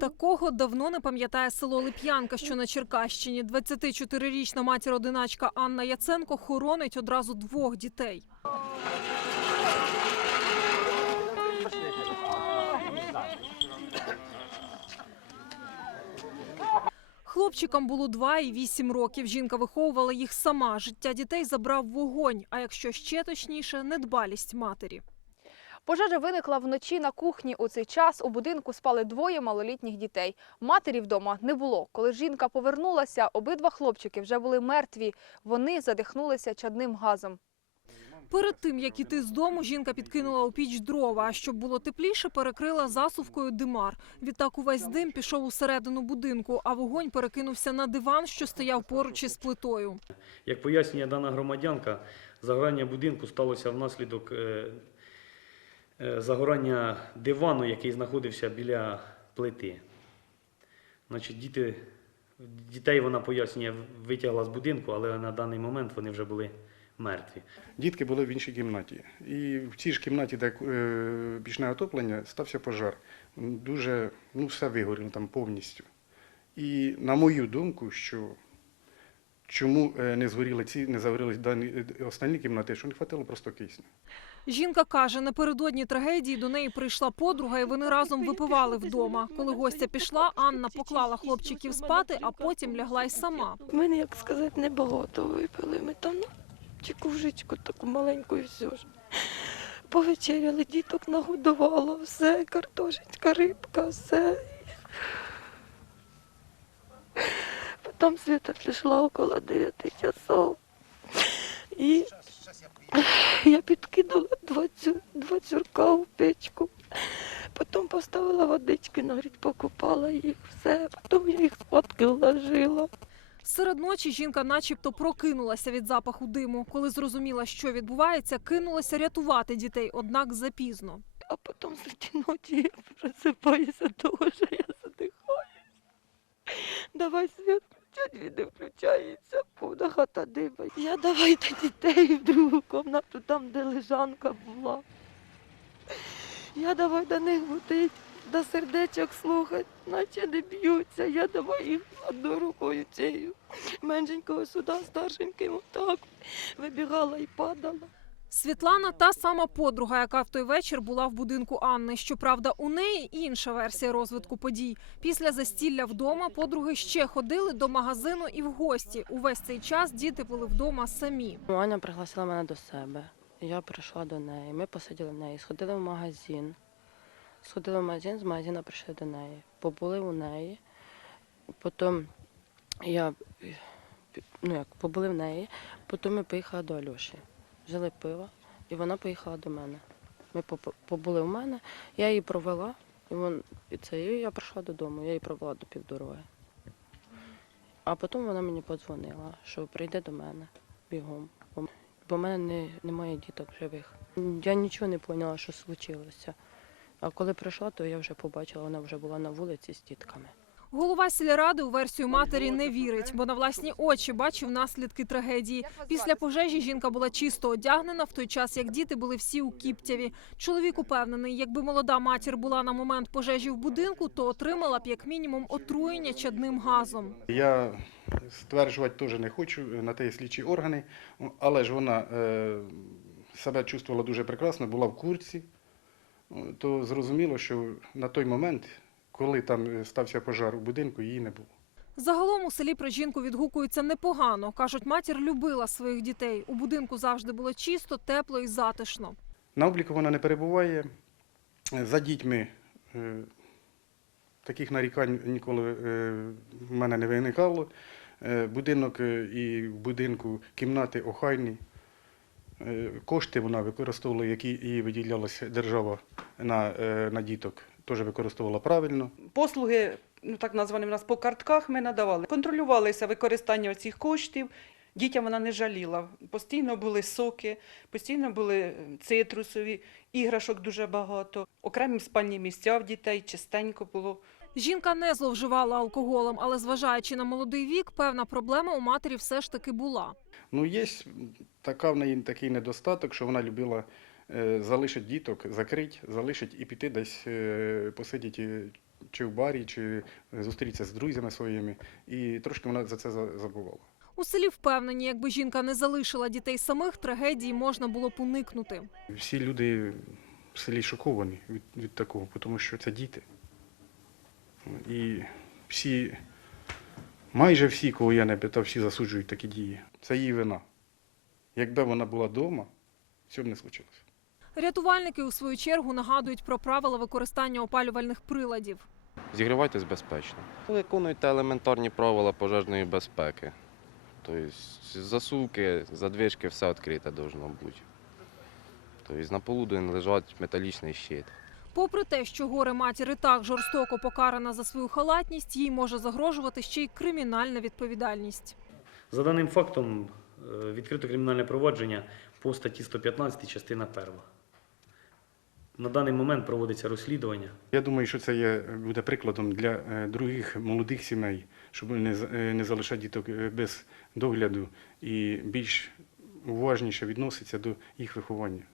Такого давно не пам'ятає село Лип'янка, що на Черкащині. 24-річна матір-одиначка Анна Яценко хоронить одразу двох дітей. Хлопчикам було 2 і 8 років. Жінка виховувала їх сама. Життя дітей забрав вогонь, а якщо ще точніше, недбалість матері. Пожежа виникла вночі на кухні. У цей час у будинку спали двоє малолітніх дітей. Матері вдома не було. Коли жінка повернулася, обидва хлопчики вже були мертві. Вони задихнулися чадним газом. Перед тим як іти з дому, жінка підкинула у піч дрова. А щоб було тепліше, перекрила засувкою димар. Відтак увесь дим пішов усередину будинку, а вогонь перекинувся на диван, що стояв поруч із плитою. Як пояснює дана громадянка, загорання будинку сталося внаслідок е, загорання дивану, який знаходився біля плити. Значить, діти, дітей вона пояснює, витягла з будинку, але на даний момент вони вже були мертві. Дітки були в іншій кімнаті. І в цій ж кімнаті, де е, пічне отоплення, стався пожар. Дуже, ну, все вигоріло там повністю. І на мою думку, що чому е, не згоріли ці, не загорілись дані е, останні кімнати, що не хватило просто кисню. Жінка каже, напередодні трагедії до неї прийшла подруга, і вони разом випивали вдома. Коли гостя пішла, Анна поклала хлопчиків спати, а потім лягла й сама. Ми, як сказати, небагато випили. Ми там ну, чи кужечку таку маленьку і все ж. Повечеряли, діток нагодувала, все, картошечка, рибка, все. Потім Свята прийшла около 9 часов. І я підкинула два, цю- два цюрка в печку. Потім поставила водички, нагріть, покупала їх, все. Потім я їх спадки вложила. Серед ночі жінка начебто прокинулася від запаху диму. Коли зрозуміла, що відбувається, кинулася рятувати дітей, однак запізно. А потім серед ночі я просипаюся того, що я задихаюсь. Давай світ включать, не включається, повна хата дима. Я давай до дітей в другу кімнату, там, де лежанка була. Я давай до них будить, до сердечок слухать, наче не б'ються. Я давай їх одною рукою цією. Меншенького сюди, старшеньким отак. Вибігала і падала. Світлана та сама подруга, яка в той вечір була в будинку Анни. Щоправда, у неї інша версія розвитку подій. Після застілля вдома подруги ще ходили до магазину і в гості. Увесь цей час діти були вдома самі. Аня пригласила мене до себе. Я прийшла до неї. Ми посиділи в неї, сходили в магазин. Сходили в магазин, з магазину прийшли до неї. Побули у неї. Потім я ну як, побули в неї, потім ми поїхали до Альоші. Взяли пиво, і вона поїхала до мене. Ми побули в мене, я її провела, і, вон, і це, і я прийшла додому, я її провела до півдороги. А потім вона мені подзвонила, що прийде до мене бігом. Бо- в мене не, немає діток живих. Я нічого не поняла, що случилося. А коли прийшла, то я вже побачила, вона вже була на вулиці з дітками. Голова сільради у версію матері не вірить, бо на власні очі бачив наслідки трагедії. Після пожежі жінка була чисто одягнена, в той час як діти були всі у Кіптяві. Чоловік упевнений, якби молода матір була на момент пожежі в будинку, то отримала б як мінімум отруєння чадним газом. Я стверджувати теж не хочу на те є слідчі органи, але ж вона е, себе чувствувала дуже прекрасно, була в курці, то зрозуміло, що на той момент, коли там стався пожар у будинку, її не було. Загалом у селі про жінку відгукуються непогано. кажуть, матір любила своїх дітей. У будинку завжди було чисто, тепло і затишно. На обліку вона не перебуває. За дітьми е, таких нарікань ніколи е, в мене не виникало. Е, Будинок е, і в будинку кімнати охайні. Е, Кошти вона використовувала, які їй виділялася держава на, е, на діток, теж використовувала правильно. послуги, ну так названі в нас по картках, ми надавали. Контролювалося використання цих коштів. Дітям вона не жаліла. Постійно були соки, постійно були е, цитрусові, іграшок дуже багато, окремі спальні місця в дітей, чистенько було. Жінка не зловживала алкоголем, але зважаючи на молодий вік, певна проблема у матері все ж таки була. Ну, є така в неї такий недостаток, що вона любила е, залишити діток, закрити, залишити і піти десь е, посидіти чи в барі, чи зустрітися з друзями своїми. І трошки вона за це забувала. У селі впевнені, якби жінка не залишила дітей самих, трагедії можна було б уникнути. Всі люди в селі шоковані від, від такого, тому що це діти. І всі, майже всі, кого я не питав, всі засуджують такі дії. Це її вина. Якби вона була вдома, цього б не случилося. Рятувальники у свою чергу нагадують про правила використання опалювальних приладів. Зігрівайтесь безпечно. Виконуйте елементарні правила пожежної безпеки. Тобто засувки, задвижки, все відкрите должно бути. Тобто на полу повинен лежати металічний щит. Попри те, що горе матір і так жорстоко покарана за свою халатність, їй може загрожувати ще й кримінальна відповідальність. За даним фактом е, відкрито кримінальне провадження по статті 115 частина 1. На даний момент проводиться розслідування. Я думаю, що це є, буде прикладом для е, других молодих сімей, щоб не, е, не залишати діток е, без догляду і більш уважніше відноситься до їх виховання.